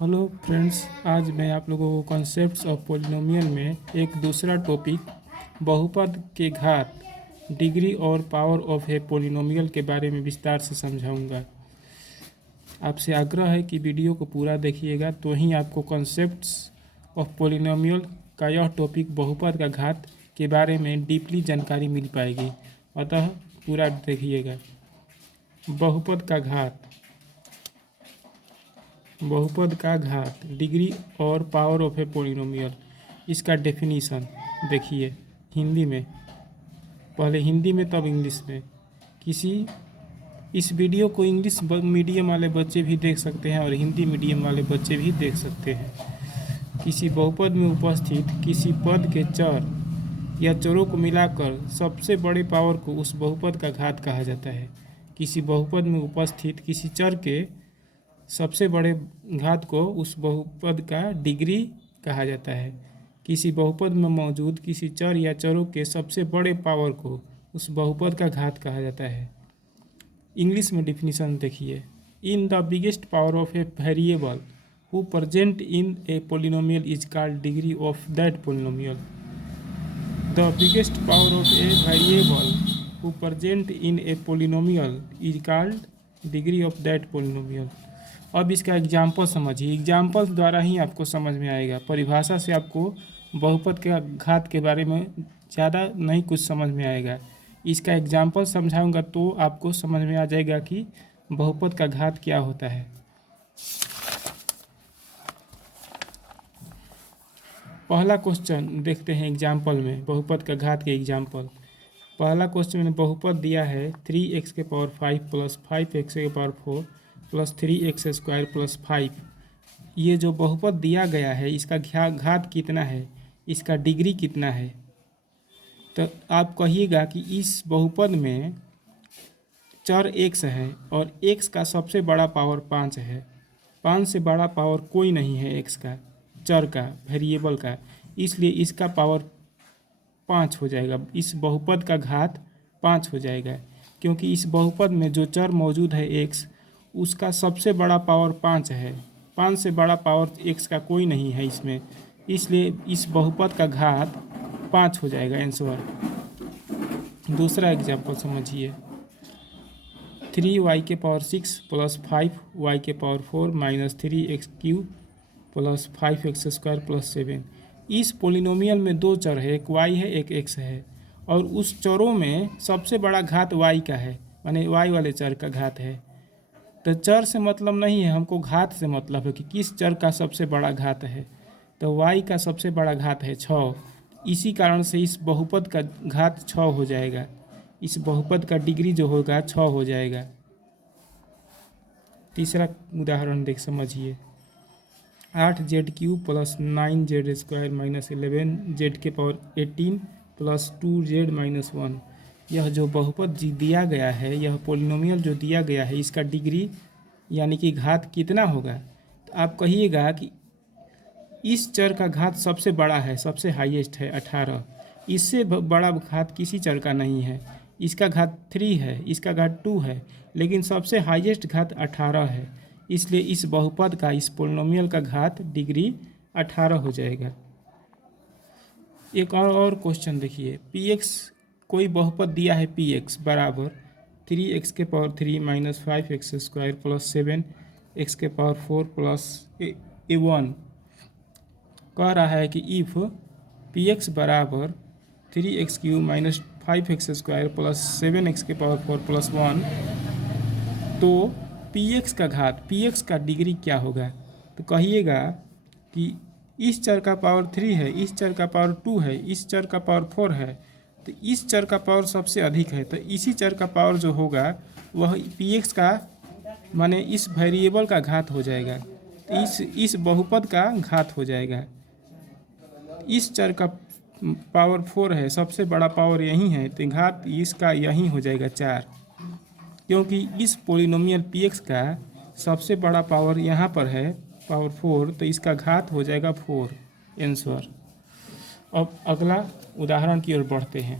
Hello friends, आज मैं आप लोगों को कॉन्सेप्ट्स ऑफ पोलिनोमियल में एक दूसरा टॉपिक बहुपद के घात, डिग्री और पावर ऑफ ए पोलिनोमियल के बारे में विस्तार से समझाऊंगा। आपसे आग्रह है कि वीडियो को पूरा देखिएगा, तो ही आपको कॉन्सेप्ट्स ऑफ पोलिनोमियल का यह टॉपिक बहुपद का घात के बारे में डीपली जानकारी मिल पाएगी। अतः पूरा देखिएगा। बहुपद का घात, डिग्री और पावर ऑफ ए पोलिनोमियल। इसका डेफिनीशन देखिए हिंदी में, पहले हिंदी में तब इंग्लिश में। इस वीडियो को इंग्लिश मीडियम वाले बच्चे भी देख सकते हैं और हिंदी मीडियम वाले बच्चे भी देख सकते हैं। किसी बहुपद में उपस्थित किसी पद के चर या चरों को मिलाकर सबसे बड़े पावर को उस बहुपद का घात कहा जाता है। किसी बहुपद में उपस्थित किसी चर के सबसे बड़े घात को उस बहुपद का डिग्री कहा जाता है। किसी बहुपद में मौजूद किसी चर या चरों के सबसे बड़े पावर को उस बहुपद का घात कहा जाता है। इंग्लिश में डिफिनीशन देखिए। In the biggest power of a variable who present in A polynomial is called degree of that polynomial. The biggest power of a variable who present in A polynomial is called degree of that polynomial. अब इसका example समझिए। Example द्वारा ही आपको समझ में आएगा। परिभाषा से आपको बहुपद के घात के बारे में ज़्यादा नहीं कुछ समझ में आएगा। इसका एग्जाम्पल समझाऊंगा तो आपको समझ में आ जाएगा कि बहुपद का घात क्या होता है। पहला क्वेश्चन देखते हैं एग्जाम्पल में, बहुपद का घात के एग्जाम्पल। पहला क्वेश्चन में बहुपद दिया है 3x के पावर 5 प्लस 5x के power 4 plus 3x square plus 5। ये जो बहुपद दिया गया है इसका घात कितना है, इसका डिग्री कितना है। तो आप कहिएगा कि इस बहुपद में चर x है और x का सबसे बड़ा पावर 5 है। 5 से बड़ा पावर कोई नहीं है x का, चर का, वेरिएबल का, इसलिए इसका पावर 5 हो जाएगा। इस बहुपद का घात 5 हो जाएगा, क्योंकि इस बहुपद में जो चर मौजूद है x, उसका सबसे बड़ा पावर 5 है। 5 से बड़ा पावर x का कोई नहीं है इसमें, इसलिए इस बहुपद का घात 5 हो जाएगा आंसर। दूसरा एग्जाम्पल समझिए। 3y के पावर 6 प्लस 5y के power 4 minus 3x³ plus 5x square plus 7। इस पोलिनोमियल में दो चर है, एक y है एक x है, और उस चरों में सबसे बड़ा घात y का है, माने y वाले चर का घात है। तो चर से मतलब नहीं है, हमको घात से मतलब है कि किस चर का सबसे बड़ा घात है। तो y का सबसे बड़ा घात है 6। इसी कारण से इस बहुपद का घात 6 हो जाएगा। इस बहुपद का डिग्री जो होगा 6 हो जाएगा। तीसरा उदाहरण देख समझिए। 8z³ plus 9z square minus 11z के पावर 18 प्लस 2z माइनस 1। यह जो बहुपद दिया गया है, यह पोलिनोमियल जो दिया गया है, इसका डिग्री यानी कि घात कितना होगा। तो आप कहिएगा कि इस चर का घात सबसे बड़ा है, सबसे हाईएस्ट है 18। इससे बड़ा घात किसी चर का नहीं है। इसका घात 3 है, इसका घात 2 है, लेकिन सबसे हाईएस्ट घात 18 है। इसलिए इस बहुपद का, इस पोलिनोमियल का घात डिग्री 18 हो जाएगा। एक और क्वेश्चन देखिए। px, कोई बहुपद दिया है px बराबर 3x के power 3 minus 5x square plus 7x के पावर 4 प्लस 1। कह रहा है कि इफ़ px बराबर 3x³ minus 5x square plus 7x के पावर 4 प्लस 1, तो px का घात, px का डिग्री क्या होगा। तो कहिएगा कि इस चर का पावर 3 है, इस चर का पावर 2 है, इस चर का पावर 4 है, तो इस चर का पावर सबसे अधिक है। तो इसी चर का पावर जो होगा वह px का, माने इस वेरिएबल का घात हो जाएगा। तो इस बहुपद का घात हो जाएगा। इस चर का पावर 4 है, सबसे बड़ा पावर यही है, तो घात इसका यही हो जाएगा 4, क्योंकि इस पोलिनोमियल px का सबसे बड़ा पावर यहाँ पर है, पावर 4, तो इसका घात हो जाएगा 4 आंसर। अब अगला उदाहरण की ओर बढ़ते हैं।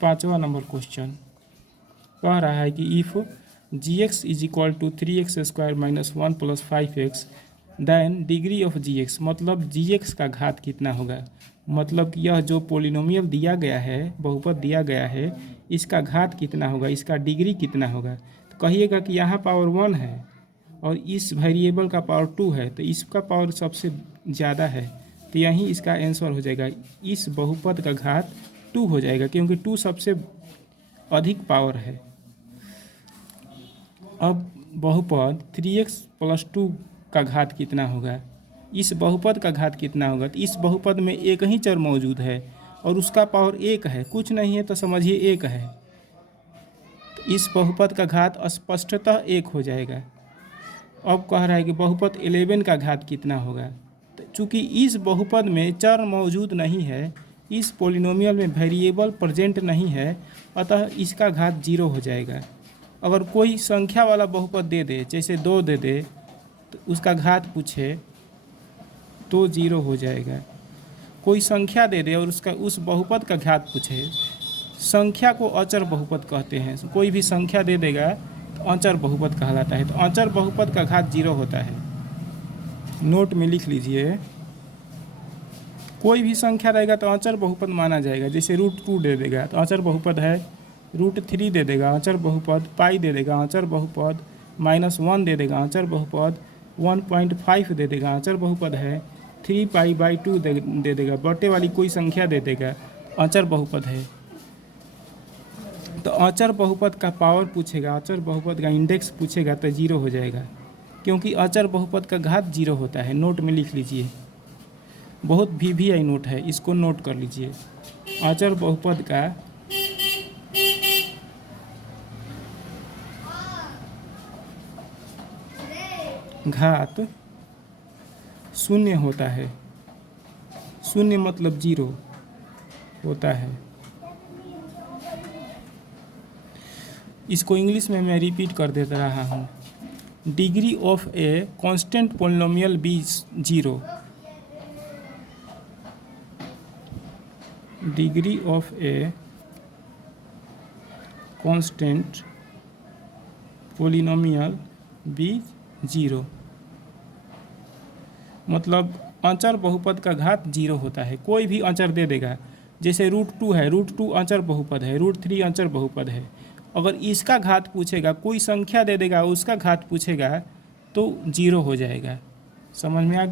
5वां नंबर क्वेश्चन कह रहा है कि if gx is equal to 3x² minus 1 plus 5x, then degree of gx, मतलब gx का घात कितना होगा, मतलब कि यह जो पोलिनोमियल दिया गया है, बहुपद दिया गया है, इसका घात कितना होगा, इसका डिग्री कितना होगा। तो कहिएगा कि यहाँ पावर 1 है और इस वेरिएबल का पावर 2 है, तो इसका पावर सबसे ज़्यादा है, तो यहीं इसका आंसर हो जाएगा। इस बहुपद का घात 2 हो जाएगा, क्योंकि 2 सबसे अधिक पावर है। अब बहुपद 3x प्लस 2 का घात कितना होगा, इस बहुपद का घात कितना होगा। तो इस बहुपद में एक ही चर मौजूद है और उसका पावर 1 है, कुछ नहीं है तो समझिए 1 है, तो इस बहुपद का घात स्पष्टतः 1 हो जाएगा। अब कह रहा है कि बहुपद 11 का घात कितना होगा। तो चूँकि इस बहुपद में चर मौजूद नहीं है, इस पोलिनोमियल में वेरिएबल प्रेजेंट नहीं है, अतः इसका घात 0 हो जाएगा। अगर कोई संख्या वाला बहुपद दे दे, जैसे 2 दे दे, तो उसका घात पूछे तो 0 हो जाएगा। कोई संख्या दे दे और उसका उस बहुपद का घात पूछे, संख्या को अचर बहुपद कहते हैं। कोई भी संख्या दे देगा तो अचर बहुपद कहलाता है। तो अचर बहुपद का घात 0 होता है। नोट में लिख लीजिए, कोई भी संख्या रहेगा तो अचर बहुपद माना जाएगा। जैसे √2 दे देगा तो अचर बहुपद है, √3 दे देगा अचर बहुपद, पाई दे देगा अचर बहुपद, -1 दे देगा अचर बहुपद, 1.5 दे देगा अचर बहुपद है, 3π/2 दे देगा, बटे वाली कोई संख्या दे देगा, अचर बहुपद है। तो अचर बहुपद का पावर पूछेगा, अचर बहुपद का इंडेक्स पूछेगा तो 0 हो जाएगा, क्योंकि अचर बहुपद का घात 0 होता है। नोट में लिख लीजिए, बहुत VVI नोट है, इसको नोट कर लीजिए। अचर बहुपद का घात 0 होता है, 0 मतलब 0 होता है। इसको इंग्लिश में मैं रिपीट कर देता रहा हूँ। Degree of a constant polynomial be 0, degree of a constant polynomial be 0, मतलब अचर बहुपद का घात 0 होता है। कोई भी अचर दे देगा, जैसे √2 है, √2 अचर बहुपद है, √3 अचर बहुपद है। अगर इसका घात पूछेगा, कोई संख्या दे देगा उसका घात पूछेगा तो 0 हो जाएगा। समझ में आ गया।